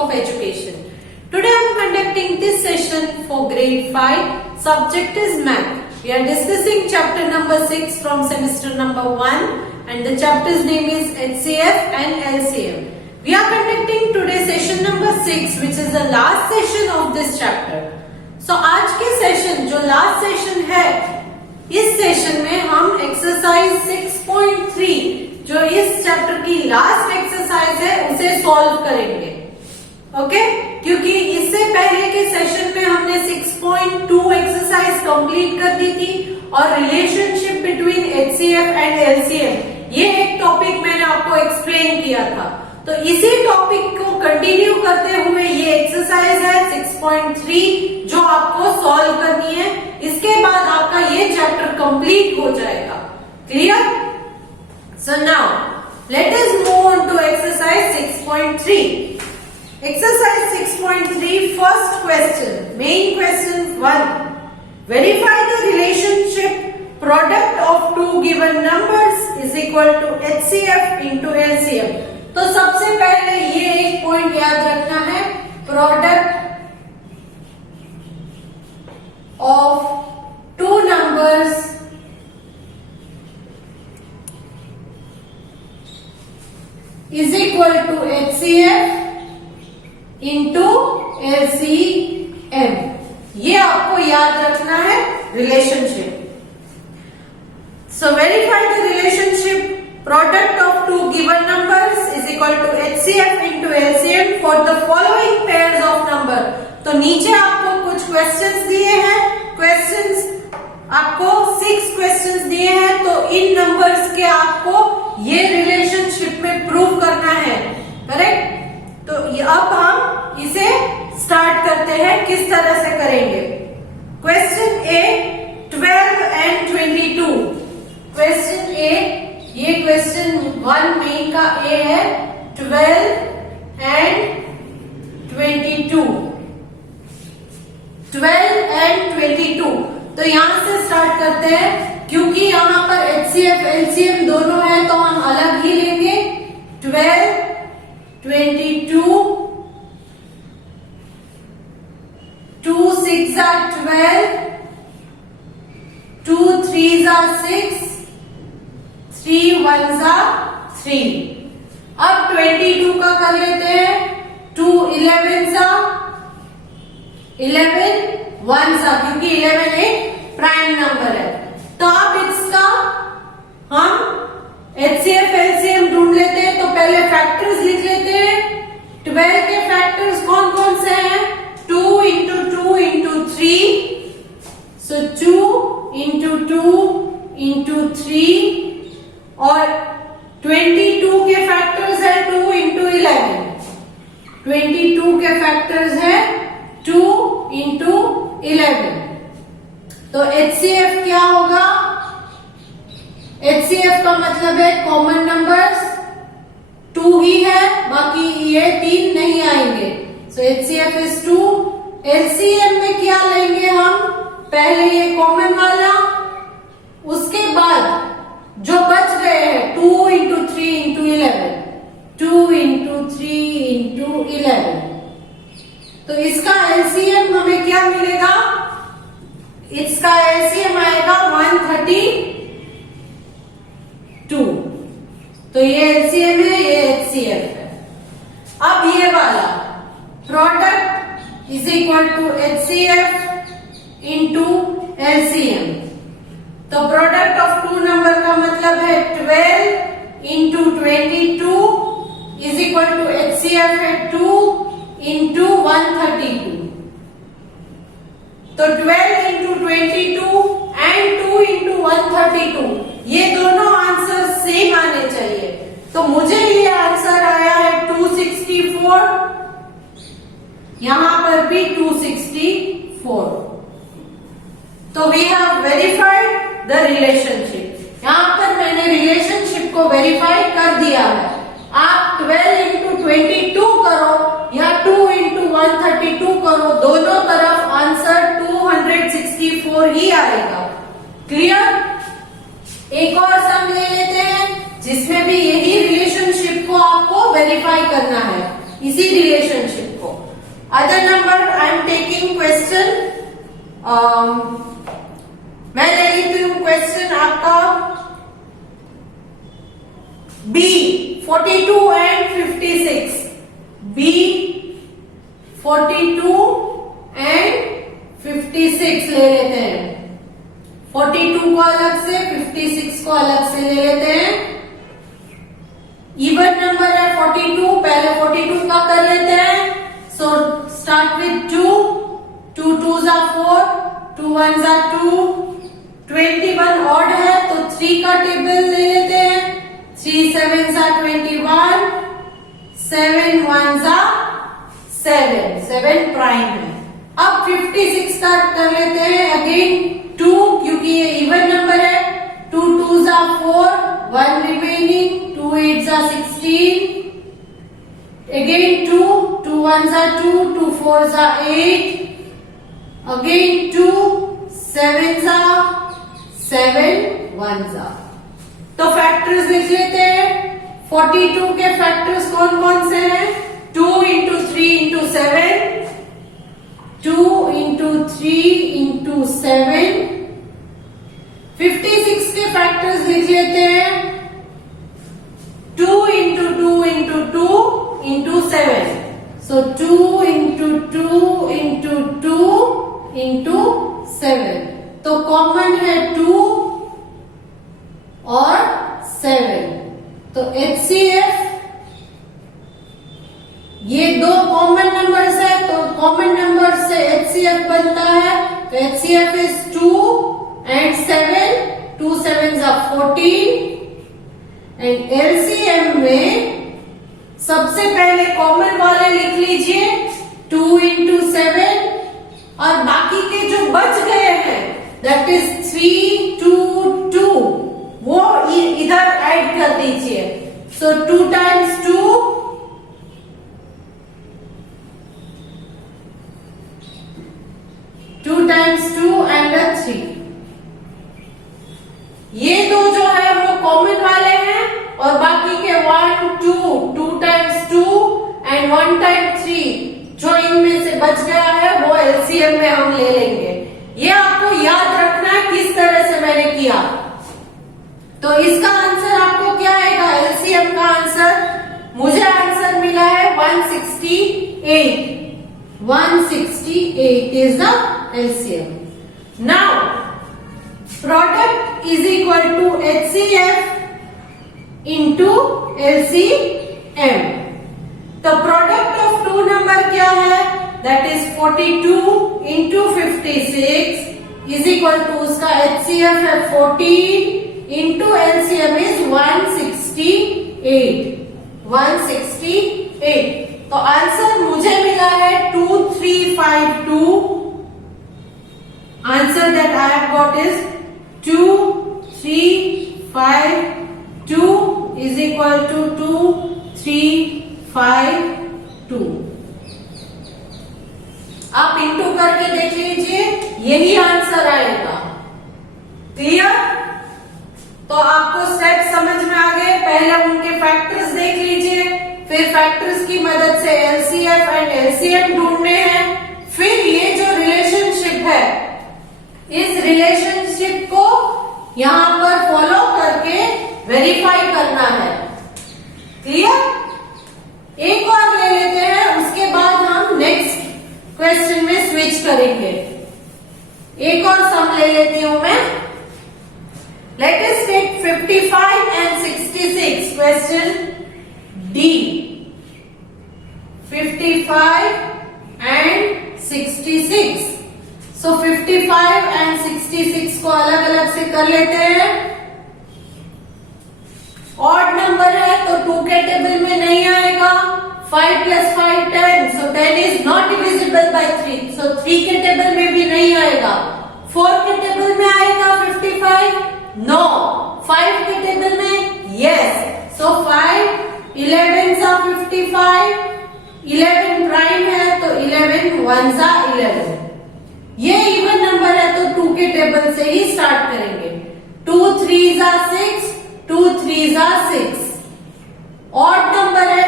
of education. Today I am conducting this session for grade 5. Subject is math. We are discussing chapter number 6 from semester number 1 and the chapter's name is HCF and LCM. We are conducting today session number 6 which is the last session of this chapter. So आज के session जो last session है, इस session में हम exercise 6.3 जो इस chapter की लास्ट एक्सरसाइज है उसे सॉल्व करेंगे. ओके क्योंकि इससे पहले के सेशन में हमने 6.2 एक्सरसाइज कंप्लीट कर दी थी और relationship between HCF and LCM ये एक टॉपिक मैंने आपको एक्सप्लेन किया था. तो इसी टॉपिक को कंटिन्यू करते हुए ये एक्सरसाइज है 6.3 जो आपको सॉल्व करनी है. इसके बाद आपका ये चैप्टर कंप्लीट हो जाएगा. Clear? So now let us move on to exercise 6.3. Exercise 6.3 first question, main question 1. Verify the relationship product of two given numbers is equal to HCF into LCM. तो सबसे पहले ये एक पॉइंट याद रखना है, product of two numbers is equal to HCF into LCM. ये आपको याद रखना है relationship. So verify the relationship product of two given numbers is equal to HCF into LCM for the following pairs of number. तो नीचे आपको कुछ questions दिए हैं. क्वेश्चंस आपको 6 क्वेश्चंस दिए हैं. तो इन नंबर्स के आपको ये रिलेशनशिप में प्रूव करना है. करेक्ट? तो अब हम इसे स्टार्ट करते हैं. किस तरह से करेंगे? Question A 12 and 22. क्वेश्चन ए, ये क्वेश्चन 1 मेन का ए है. 12 एंड 22. 12 एंड 22. तो यहां से स्टार्ट करते हैं. क्योंकि यहां पर HCF LCM दोनों है तो हम अलग ही लेंगे. 12 22 2 6 are 12, 2 3s are 6, 3 1s are 3. अब 22 का कर लेते हैं. 2 11s are 11, 1s are, क्योंकि 11 एक प्राइम नंबर है. तो अब इसका हम HCF LCM ढूंढ लेते हैं. तो पहले फैक्टर्स लिख लेते हैं. 12 के फैक्टर्स कौन कौन से हैं? 2 into 2 into 3. So 2 into 2 into 3. और 22 के फैक्टर्स है 2 into 11. 22 के फैक्टर्स है 2 into 11. तो HCF क्या होगा? HCF का मतलब है कॉमन नंबर्स 2 ही है, बाकी ये 3 नहीं आएंगे. सो HCF इज 2. LCM में क्या लेंगे हम? पहले ये कॉमन वाला, उसके बाद जो बच गए हैं 2 into 3 into 11. 2 into 3 into 11. तो इसका LCM हमें क्या मिलेगा? इसका LCM आएगा 132. तो ये LCM है, ये HCF है. अब ये वाला product is equal to HCF into LCM. तो प्रोडक्ट ऑफ टू नंबर का मतलब है 12 into 22 is equal to HCF है 2 इंटू 132. तो 12 इंटू 22 एंड 2 इंटू 132 ये दोनों आंसर सेम आने चाहिए. तो मुझे ये आंसर आया है 264. यहां पर भी 264. तो we have verified the relationship. यहां पर मैंने रिलेशनशिप को वेरीफाई कर दिया है. आप 12 इंटू 22 करो या 2 इंटू 132 करो, दोनों तरफ आंसर 264 ही आएगा. क्लियर? एक और सम ले लेते हैं जिसमें भी यही रिलेशनशिप को आपको वेरीफाई करना है, इसी relationship other number I am taking question, मैं ले लेती हूँ क्वेश्चन आपका बी 42 एंड 56, बी 42 एंड 56 ले लेते हैं। 42 को अलग से, 56 को अलग से ले लेते हैं। इवन नंबर है 42, पहले 42 का कर लेते हैं। So start with 2, 2 2s are 4, 2 1s are 2, 21 odd है तो 3 का टेबल ले लेते हैं। 3 7s are 21, 7 1s are 7, 7 prime है। अब 56 का कर लेते हैं अगेन 2, क्योंकि ये इवन नंबर है। 2 2s are 4, 1 remaining, 2 8s are 16, again 2, 2 1s are 2, 2 4s are 8, again 2, 7s are 7, 1s are। तो फैक्टर्स लिख लेते हैं। 42 के फैक्टर्स कौन कौन से हैं? 2 into 3 into 7, 2 into 3 into 7। 56 के फैक्टर्स लिख लेते हैं। 2 into 2 into 2 into 7, so 2 into 2 into 2 into 7। तो कॉमन है 2 और 7, तो HCF ये दो कॉमन नंबर्स है, तो कॉमन नंबर से HCF बनता है। तो HCF is 2 and 7, 2 7s are 14 and LCM में सबसे पहले कॉमन वाले लिख लीजिए 2 into 7 और बाकी के जो बच गए हैं दैट इज 3 2 2 वो इधर ऐड कर दीजिए। सो 2 times 2, 2 times 2 and a 3। ये दो जो है वो कॉमन वाले हैं और बाकी के 1 2, 2 times 2 and 1 times 3 जो इनमें से बच गया है वो LCM में हम ले लेंगे। ये आपको याद रखना है किस तरह से मैंने किया। तो इसका आंसर आपको क्या आएगा? LCM का आंसर मुझे आंसर मिला है 168। 168 is the LCM. Now product is equal to HCF into LCM. The product of two number क्या है? That is 42 into 56 is equal to उसका HCF है 14 into LCM is 168. 168. तो आंसर मुझे मिला है 2352. Answer that I have got is 2352 is equal to 2352. आप into करके देख लीजिए, यही आंसर आएगा। क्लियर? तो आपको स्टेप समझ में आ गए। पहले उनके फैक्टर्स देख लीजिए, फिर फैक्टर्स की मदद से LCF एंड LCM ढूंढने हैं। फिर ये जो रिलेशनशिप है, इस रिलेशनशिप को यहां पर फॉलो करके वेरीफाई करना है। क्लियर? एक और ले लेते हैं, उसके बाद हम नेक्स्ट क्वेश्चन में स्विच करेंगे। एक और सम ले लेती हूं मैं। Let us take 55 and 66 question D। 55 and 66। So 55 and 66 को अलग अलग से कर लेते हैं। ऑड नंबर है तो 2 के टेबल में नहीं आएगा। 5 plus 5 10, so 10 is not divisible by 3, so 3 के टेबल में भी नहीं आएगा। 4 के टेबल में आएगा 55? No। 5 के टेबल में? Yes। So 5 11s are 55, 11 prime है तो 11 1s are 11। ये इवन नंबर है तो 2 के टेबल से ही स्टार्ट करेंगे। 2 3s are 6, 2 3s are 6। Odd number है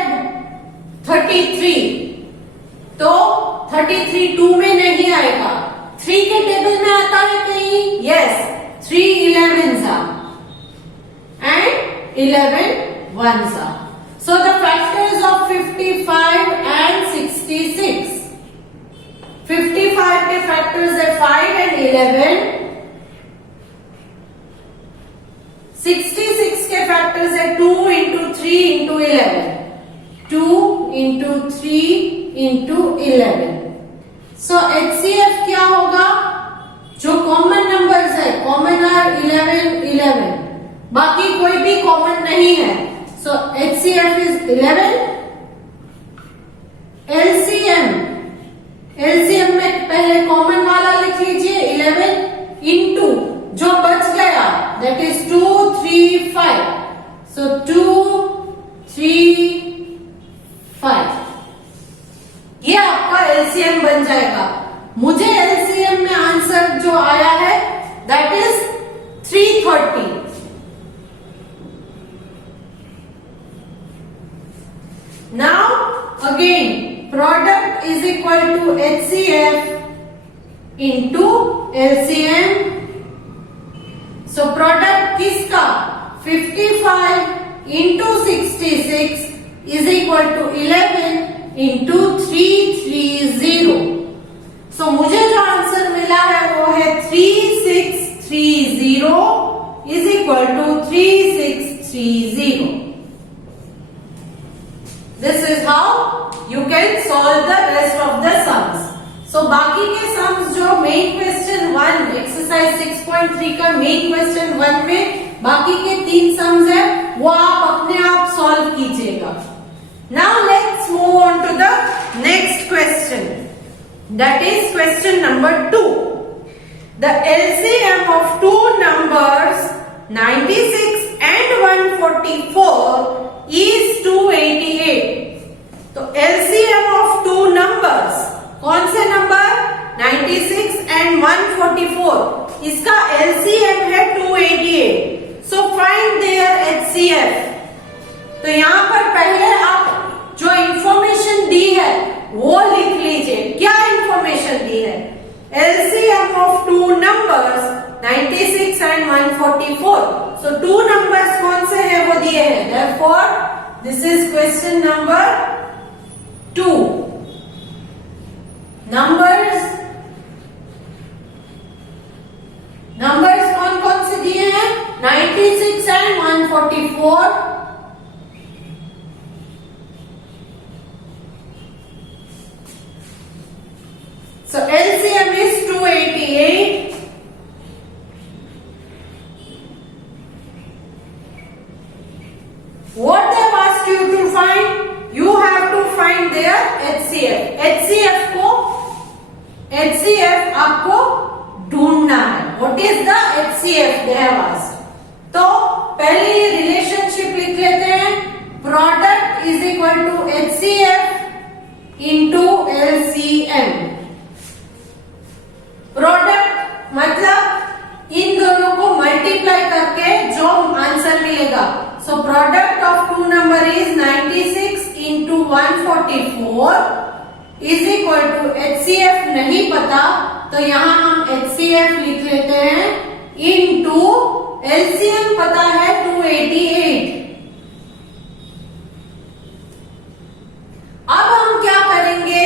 33 तो 33 2 में नहीं आएगा, 3 के टेबल में आता है कहीं? Yes, 3 11s are and 11 1s are. So the factors of 55 and 66. 55 के factors है 5 and 11. 66 के factors है 2 into 3 into 11. 2 into 3 into 11. So HCF क्या होगा? जो कॉमन नंबर्स है, कॉमन आर 11 11, बाकी कोई भी कॉमन नहीं है. So HCF is 11. LCM में पहले कॉमन वाला लिख लीजिए 11 into जो बच गया that is 2 3 5. So 2 3 5 ये आपका LCM बन जाएगा. मुझे LCM में आंसर जो आया है that is 330. Now again product is equal to HCF into LCM. So product किसका? 55 into 66 is equal to 11 into 330. So मुझे जो आंसर मिला है वो है 3630 is equal to 3630. This is how you can solve the rest of the sums. So बाकी के sums जो main question 1 exercise 6.3 का main question 1 में बाकी के 3 sums है वो आप अपने आप solve कीजिएगा. Now let's move on to the next question. That is question number 2. The LCM of two numbers 96 and 144 is 288. तो LCM of two numbers कौन से नंबर? 96 and 144. इसका LCM है 288. So find their HCF. तो यहाँ पर पहले आप जो इंफॉर्मेशन दी है वो लिख लीजिए. क्या इंफॉर्मेशन दी है? LCM of two numbers 96 and 144. So two numbers कौन से हैं वो दिए हैं. Therefore this is question number 2. Numbers कौन कौन से दिए हैं? 96 and 144. So LCM is 288. What they have asked you to find? You have to find their HCF. HCF आपको ढूंढना है. What is the HCF they have asked? तो पहले ये रिलेशनशिप लिख लेते हैं. Product is equal to HCF into LCM. Product मतलब इन दोनों को मल्टीप्लाई करके जो आंसर मिलेगा. So product of two number is 96 into 144 is equal to HCF नहीं पता तो यहाँ हम HCF लिख लेते हैं into LCM पता है 288. अब हम क्या करेंगे?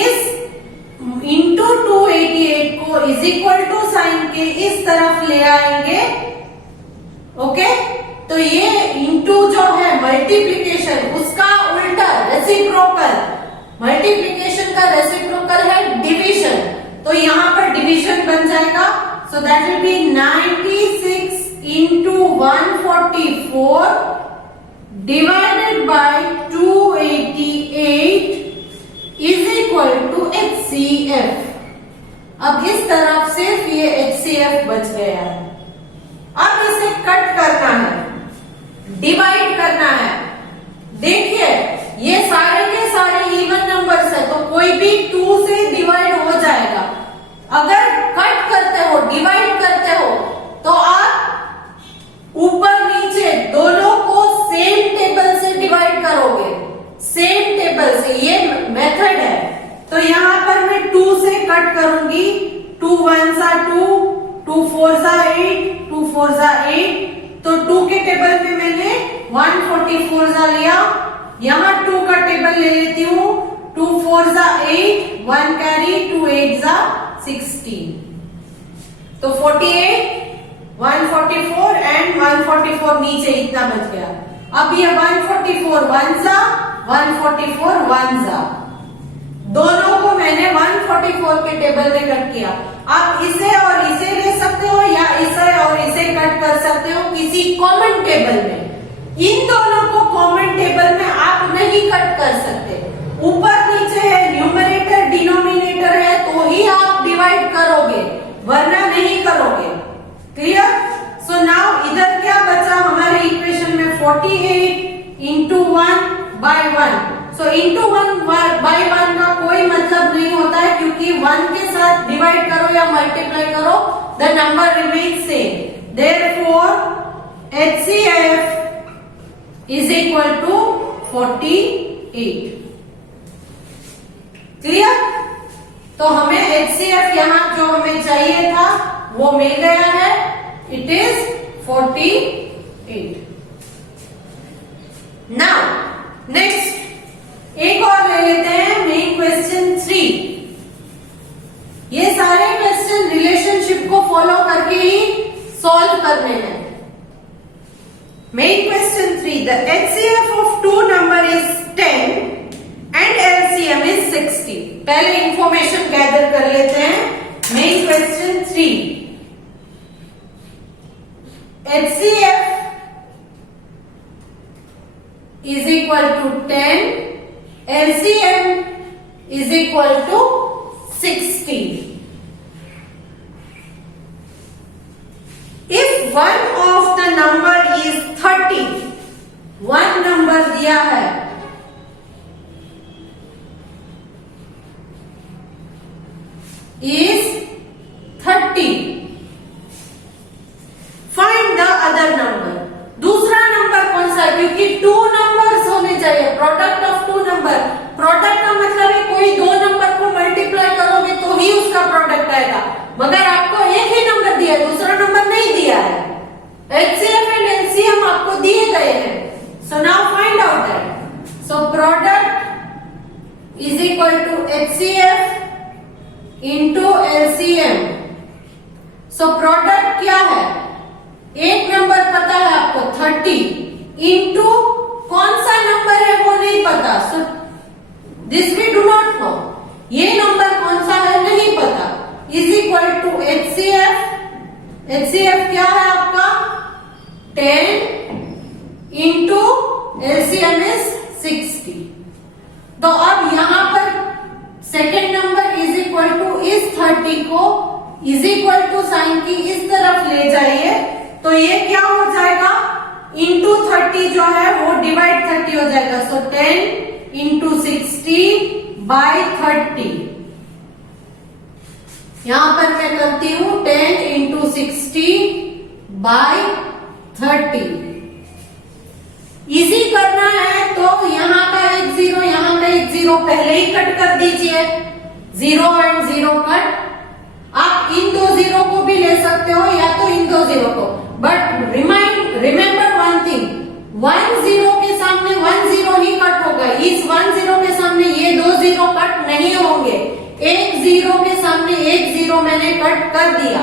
इस इंटू 288 को इज इक्वल टू साइन के इस तरफ ले आएंगे. ओके, तो ये इंटू जो है मल्टीप्लिकेशन उसका उल्टा रेसिप्रोकल. मल्टीप्लिकेशन का रेसिप्रोकल है डिवीजन. तो यहाँ पर डिवीजन बन जाएगा. So that will be 96 into 144 divided by 288 is equal to HCF. अब इस तरफ सिर्फ ये HCF बच गया है. अब इसे कट करना है, डिवाइड करना है. देखिए ये सारे के सारे इवन नंबर्स है तो कोई भी 2 से डिवाइड हो जाएगा. अगर कट करते हो, डिवाइड करते हो तो आप ऊपर नीचे दोनों को सेम टेबल से डिवाइड करोगे. सेम टेबल से, ये मेथड है. तो यहाँ पर मैं 2 से कट करूंगी, 2 1 सा 2, 2 4 सा 8, 2 4 सा 8, तो 2 के टेबल में मैंने 144 सा लिया, यहाँ 2 का टेबल ले लेती हूँ, 2 4 सा 8, 1 कैरी, 2 8 सा 16, तो 48, 144 एंड 144 नीचे इतना बच गया। अब ये 144 1 सा, 144 1 सा, दोनों को मैंने 144 के टेबल में कट किया। आप इसे और इसे ले सकते हो या इसे और इसे कट कर सकते हो किसी कॉमन टेबल में। इन दोनों को कॉमन टेबल में आप नहीं कट कर सकते, ऊपर नीचे है, न्यूमरेटर डिनोमिनेटर है तो ही आप डिवाइड करोगे, वरना नहीं करोगे। क्लियर? सो नाउ इधर क्या बचा हमारे इक्वेशन में, 48 into 1 bye 1। So into 1 bye 1 का कोई मतलब नहीं होता है, क्योंकि 1 के साथ डिवाइड करो या मल्टीप्लाई करो, the number remains same. Therefore HCF is equal to 48। Clear? तो हमें HCF यहाँ जो हमें चाहिए था वो मिल गया है, इट इज 48। नाउ नेक्स्ट एक और ले लेते हैं, मेन क्वेश्चन 3। ये सारे क्वेश्चन रिलेशनशिप को फॉलो करके ही सॉल्व करने हैं। Main question 3, the HCF of 2 number is 10 and LCM is 60। पहले इंफॉर्मेशन गैदर कर लेते हैं। Main question 3, HCF is equal to 10, LCM is equal to 60. If one of the number is 30, one number दिया है, is 30, find the other number. दूसरा number कौन सा है, क्योंकि 2 नंबर्स होने चाहिए, प्रोडक्ट ऑफ 2 नंबर। प्रोडक्ट का मतलब है कोई 2 नंबर को मल्टीप्लाई करोगे तो ही उसका प्रोडक्ट आएगा, मगर आपको एक ही नंबर दिया है, दूसरा नंबर नहीं दिया है। HCF एंड LCM आपको दिए गए हैं, so now find out that. So product is equal to HCF into LCM। So product क्या है, एक नंबर पता है आपको 30, इंटू कौन सा नंबर है वो नहीं पता, so this we do not know, ये नंबर कौन सा है नहीं पता, is equal to HCF। HCF क्या है आपका 10 इंटू LCM इज 60। तो अब यहां पर second number is equal to इस 30 को इज इक्वल टू साइन की इस तरफ ले जाइए, तो ये क्या हो जाएगा, इंटू 30 जो है वो डिवाइड 30 हो जाएगा। सो 10 इंटू 60 बाय 30। यहां पर मैं करती हूं 10 इंटू 60 बाय 30। इजी करना है तो यहाँ का एक 0, यहाँ का एक 0 पहले ही कट कर दीजिए, 0 एंड 0 कट। आप इन 2 0 को भी ले सकते हो या तो इन 2 0 को, बट रिमेंबर वन थिंग, 1 0 के सामने 1 0 ही कट होगा, इस 1 0 के सामने ये 2 0 कट नहीं होंगे, एक 0 के सामने एक 0 मैंने कट कर दिया।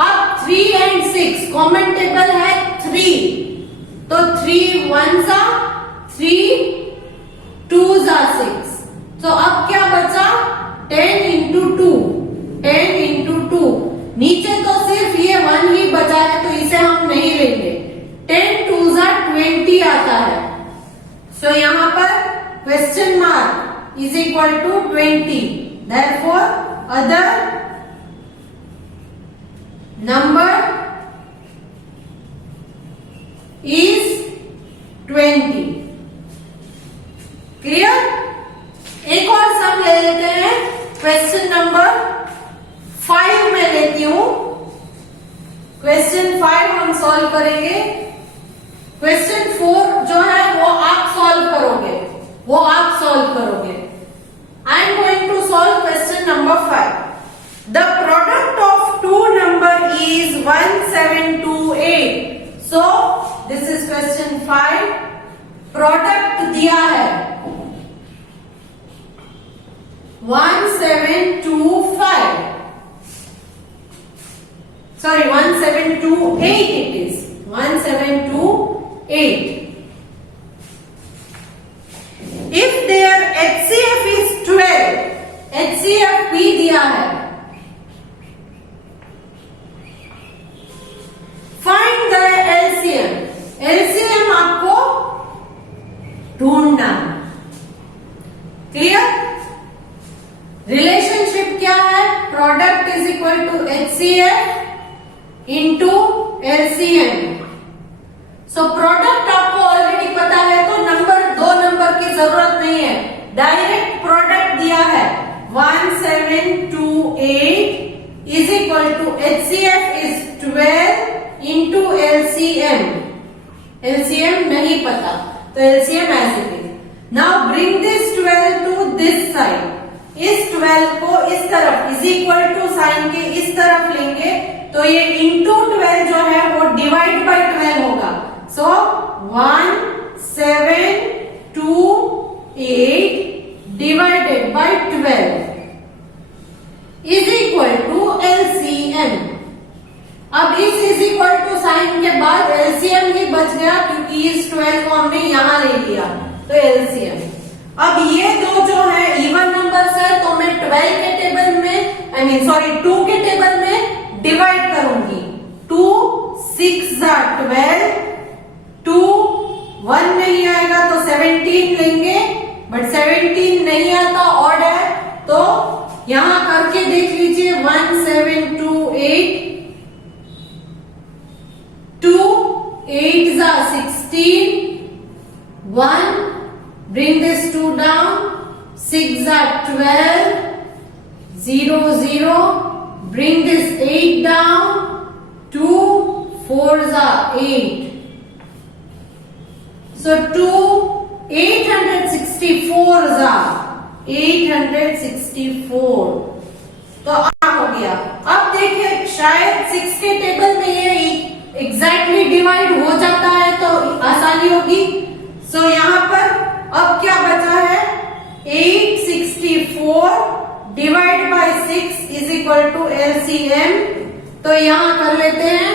अब 3 एंड 6 कॉमन टेबल है 3, तो 3 1 सा 3 2 सा 6, तो अब क्या बचा 10 इंटू 2, 10 इंटू 2, नीचे तो सिर्फ ये 1 ही बचा है तो इसे हम नहीं लेंगे, 10 2 सा 20 आता है। सो यहां पर question mark is equal to 20, therefore other number is 20। Clear? एक और सम ले लेते हैं, क्वेश्चन नंबर 5 में लेती हूं। क्वेश्चन 5 हम सॉल्व करेंगे। क्वेश्चन 4 जो है वो आप सॉल्व करोगे, I am going to 1728. So this is question 5. Product दिया है 1725. Sorry, 1728 it is. 1728. If their HCF is 12, HCF भी दिया है. Find the LCM. LCM आपको ढूंढना. क्लियर? रिलेशनशिप क्या है? Product is equal to HCF into LCM. So product आपको ऑलरेडी पता है, तो दो नंबर की जरूरत नहीं है. डायरेक्ट प्रोडक्ट दिया है 1728 is equal to HCF is 12 into LCM. LCM नहीं पता, तो LCM as it is. Now bring this 12 to this side. इस 12 को इस तरफ इज इक्वल टू साइन के इस तरफ लेंगे, तो ये इंटू 12 जो है वो डिवाइड बाय 12 होगा. So 1728 divided by 12 is equal to LCM. अब इस इज इक्वल टू साइन के बाद LCM ही बच गया, क्योंकि इस 12 को हमने यहां ले लिया, तो LCM. अब ये दो जो है इवन नंबर्स है, तो मैं 12 के टेबल में 2 के टेबल में डिवाइड करूंगी. 2 6 12, 2 1 नहीं आएगा तो 17 लेंगे, बट 17 नहीं आता, ऑड है, तो यहां करके देख लीजिए. 1728, 2 8 16, 1 bring this 2 down, 6 12, 0 0, bring this 8 down, 2 4 8. So 864 864. तो आ हो गया. अब देखिए, शायद 6 के टेबल में ये एग्जैक्टली डिवाइड हो जाता है तो आसानी होगी. सो यहां पर अब क्या बचा है? 864 divide by 6 is equal to LCM. तो यहां कर लेते हैं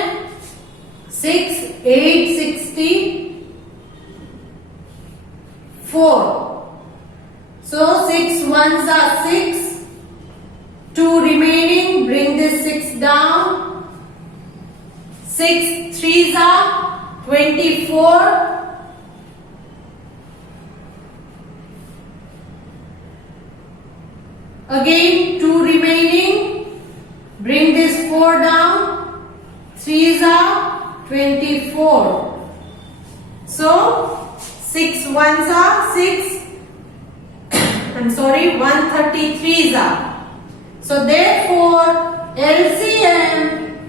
6 864. So 6 1s are 6, 2 remaining, bring this 6 down, 6 3s are 24, again 2 remaining, bring this 4 down, 3s are 24. So 6 1s are 6, 133s are. So therefore LCM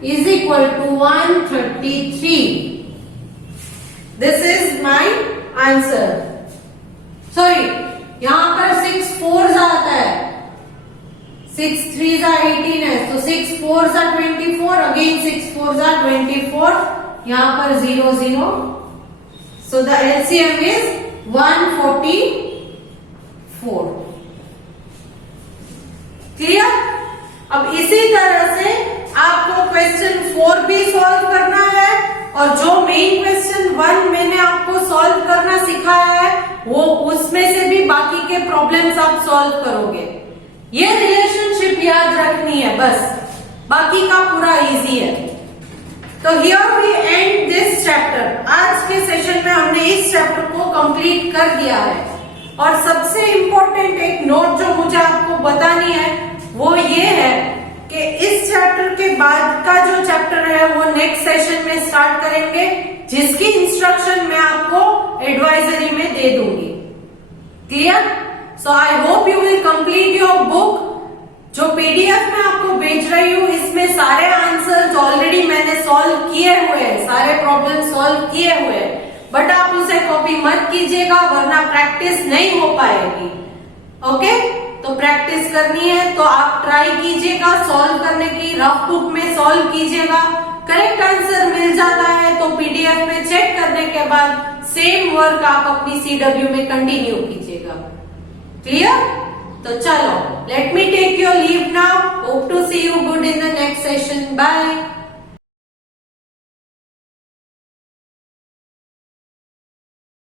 is equal to 133. This is my answer. Sorry, यहां पर 6 4s आता है, 6 3s are 18 है, तो 6 4s are 24, again 6 4s are 24, यहां पर 0 0. So the LCM is 144. Clear? अब इसी तरह से आपको क्वेश्चन 4 भी सॉल्व करना है, और जो मेन क्वेश्चन 1 मैंने आपको सॉल्व करना सिखाया है, वो उसमें से भी बाकी के प्रॉब्लम्स आप सॉल्व करोगे. ये रिलेशनशिप याद रखनी है बस, बाकी का पूरा इजी है. तो here we end this chapter. आज के सेशन में हमने इस चैप्टर को कंप्लीट कर दिया है. और सबसे इंपॉर्टेंट एक नोट जो मुझे आपको बतानी है वो ये है कि इस चैप्टर के बाद का जो चैप्टर है वो नेक्स्ट सेशन में स्टार्ट करेंगे, जिसकी इंस्ट्रक्शन मैं आपको एडवाइजरी में दे दूंगी. Clear? So I hope you will complete your book. जो PDF में आपको भेज रही हूँ, इसमें सारे आंसर्स ऑलरेडी मैंने सॉल्व किए हुए हैं, सारे प्रॉब्लम सॉल्व किए हुए हैं, बट आप उसे कॉपी मत कीजिएगा, वरना प्रैक्टिस नहीं हो पाएगी. ओके? तो प्रैक्टिस करनी है तो आप ट्राई कीजिएगा सॉल्व करने की, रफ बुक में सॉल्व कीजिएगा. करेक्ट आंसर मिल जाता है तो पीडीएफ में चेक करने के बाद सेम वर्क आप अपनी सीडब्ल्यू में कंटिन्यू कीजिएगा। क्लियर? तो चलो, let me take your leave now. Hope to see you good in the next session. Bye.